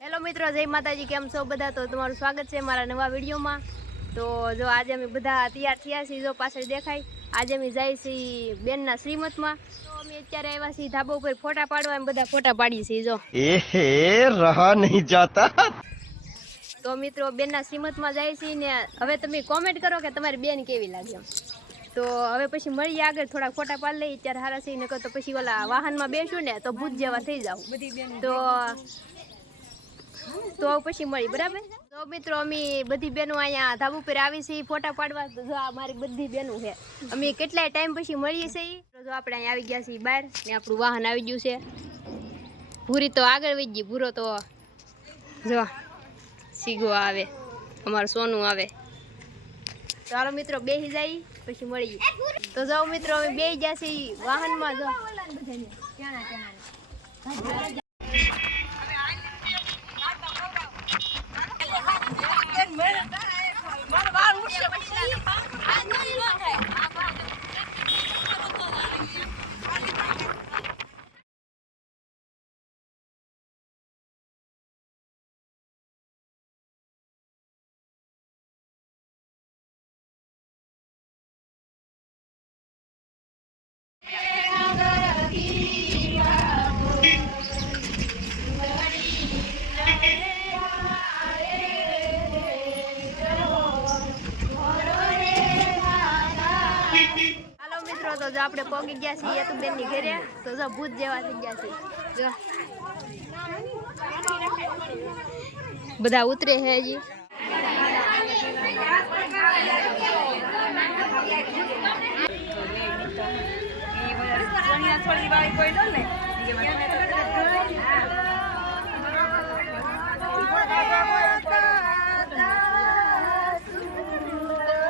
Hello મિત્રો, જય માતાજી. કેમ છો બધા? તો તમારું સ્વાગત છે મારા નવા વિડીયોમાં. તો જો આજે અમે બધા તૈયાર થયા છીએ. જો પાછળ દેખાય, આજે અમે જઈએ છીએ બેનના શ્રીમતમાં. તો અમે અત્યારે આવ્યા છીએ ધાબા ઉપર ફોટા પાડવા. એમ બધા ફોટા પાડીએ છીએ. જો રહા નહીં જાતા. તો મિત્રો બેનના શ્રીમતમાં જાય છીએ ને હવે તમે કોમેન્ટ કરો કે તમારી બેન કેવી લાગે એમ. તો હવે પછી મળીએ આગળ, થોડા ફોટા પાડી લઈએ. અત્યારે હારા છે નકર તો પછી ઓલા વાહનમાં બેસું ને તો ભૂત જેવા થઈ જાવ. તો પછી મળી બરાબર. તો મિત્રો અમે બધી બહેનો અહીંયા ધાબા ઉપર આવી છીએ ફોટા પાડવા. તો જો આ મારી બધી બહેનો છે. અમે કેટલાય ટાઈમ પછી મળીએ છીએ. તો જો આપણે અહીંયા આવી ગયા છીએ બહાર ને આપણું વાહન આવી ગયું છે. ભૂરી તો આગળ વહી ગઈ. ભૂરો તો જો સીગો આવે, અમારું સોનું આવે. ચાલો મિત્રો બેસી જાય પછી મળીએ. તો જાઓ મિત્રો અમે બેસી ગયા છીએ વાહનમાં. જો તો જો આપણે પહોંચી ગયા છીએ યતુબેન ની ઘરે. તો જો ભૂત જેવા થઈ ગયા છે. જો બધા ઉતરે છે હજી.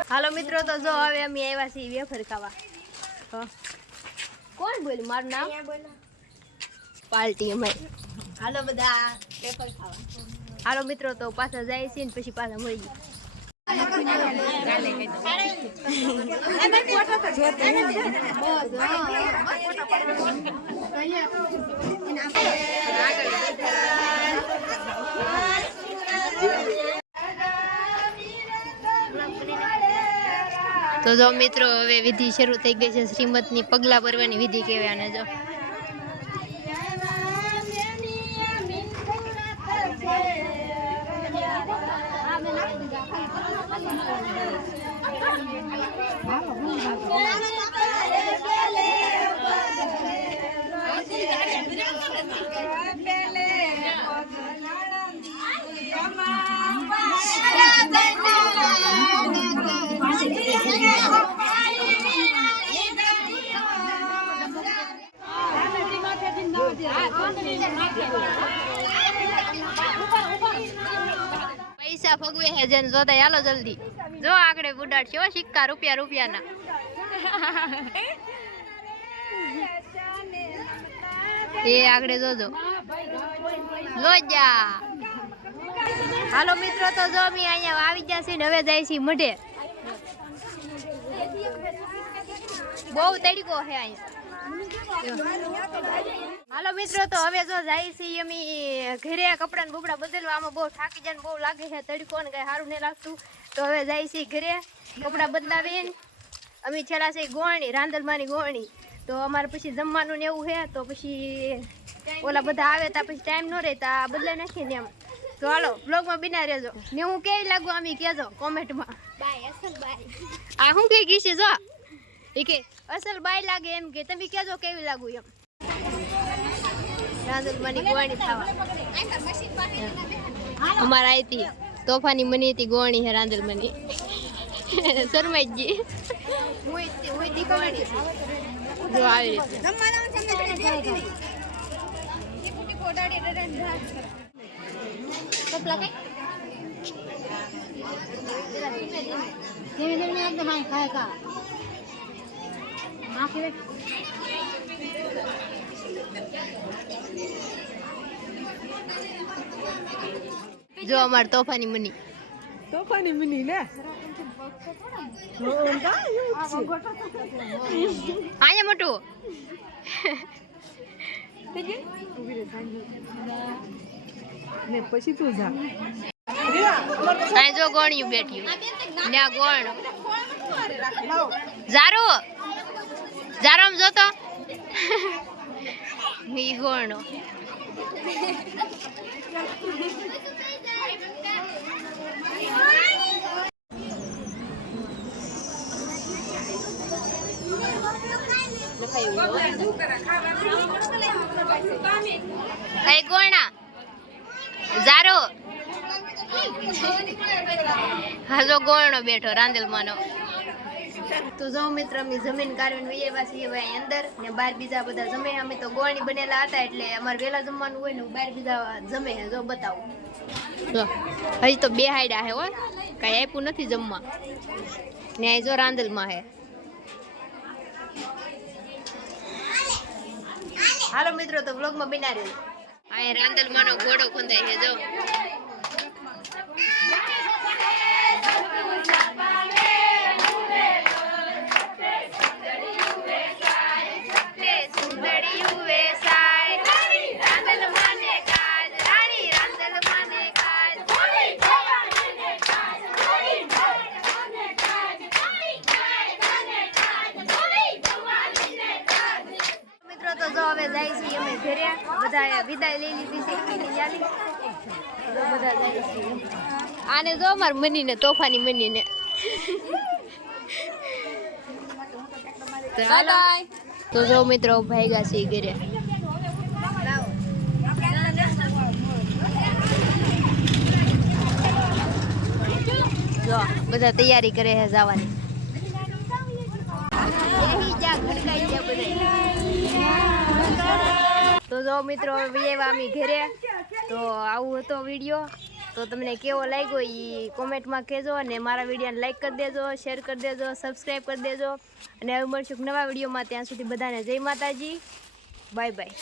હાલો મિત્રો, તો જો હવે અમે આવ્યા છીએ વેફર ખાવા. કોણ બોલ? મારું નામ પાર્ટી અમારી. હાલો બધા વેફર ખાવા. હાલો મિત્રો, તો પાછા જાય છે ને પછી પાછા મળી તો જો મિત્રો હવે વિધિ શરૂ થઈ ગઈ છે. શ્રીમતની પગલા ભરવાની વિધિ કહેવાય આને. જો પૈસા ભગવે હે જેને જોતા. હાલો જલ્દી. જો આગળ બુડાડશે સિક્કા રૂપિયાના. એ આગળ જોજો. લોજા. હાલો મિત્રો, તો જો અમે અહીંયા આવી ગયા છીએ ને હવે જાય છીએ મઢે. બહુ તડકો છે અહીંયા. હાલો મિત્રો, તો હવે જો જાય છીએ અમે ઘરે કપડા ને બપડા બદલવા. આમાં બહુ થાકી જાય, બહુ લાગે છે તડકો ને કઈ સારું નહીં લાગતું. તો હવે જાય છીએ ઘરે કપડા બદલાવીને. અમે છેલ્લા છે ગોળણી, રાંદલમાની ગોળણી. તો અમારે પછી જમવાનું ને એવું છે. તો પછી ઓલા બધા આવે તો પછી ટાઈમ ન રહેતા બદલાઈ નાખીએ ને એમ. તો હાલો બ્લોગમાં બિના રહેજો ને. હું કેવી લાગુ અમે કહેજો કોમેન્ટમાં. આ હું કઈ ગઈ છે જો એ કે અસલ બાય લાગે એમ કે તમે કહેજો કેવી લાગુ એમ. રાંદલમાની ગોળણી ખાવા અમારા આઈતી તોફાની મની હતી ગોળણી હે રાંદલમાની. શરમાઈજી હું ગોળણી જો આવી જો અમાર તોફાની મની લે આયા મોટું ને પછી તું જા. આ જો ગોણિયું બેઠ્યું ન્યા ગોણ જારો જારામ જોતો ઈ ગોણો કઈ ગોણા જારો હાલો ગોળનો બેઠો રાંદેલમાંનો તો જો મિત્ર અમે જમીન કાઢીને વહી આવ્યા છીએ ભાઈ અંદર ને બાર બીજા બધા જમે. અમે તો ગોળની બનેલા હતા એટલે અમારે વહેલા જમવાનું હોય ને બાર બીજા જમે હે. જો બતાવું જો હજી તો બે હાઈડા હે હો કઈ આપ્યું નથી જમવા ને આ જો રાંદલમાં હે. હાલો મિત્રો તો વ્લોગમાં બના રહ્યો. આ રાંદલમાંનો ઘોડો ખોંદાય છે જો હવે જાય છે અમે ઘરે બધા વિદાય લઈ લીધી છે એની યાદી બધા જાય છે. આને જો અમાર મનીને તોફાની મનીને તો જો મિત્રો ભાગ્યા છે ઘરે. જો બધા તૈયારી કરે છે જવાની. તો જો મિત્રો વિયેવા અમે ઘરે. તો આવું હતો વિડીયો. તો તમને કેવો લાગ્યો એ કોમેન્ટમાં કહેજો અને મારા વિડીયોને લાઈક કરી દેજો, શેર કરી દેજો, સબસ્ક્રાઈબ કરી દેજો અને હવે મળશું નવા વિડીયોમાં. ત્યાં સુધી બધાને જય માતાજી, બાય બાય.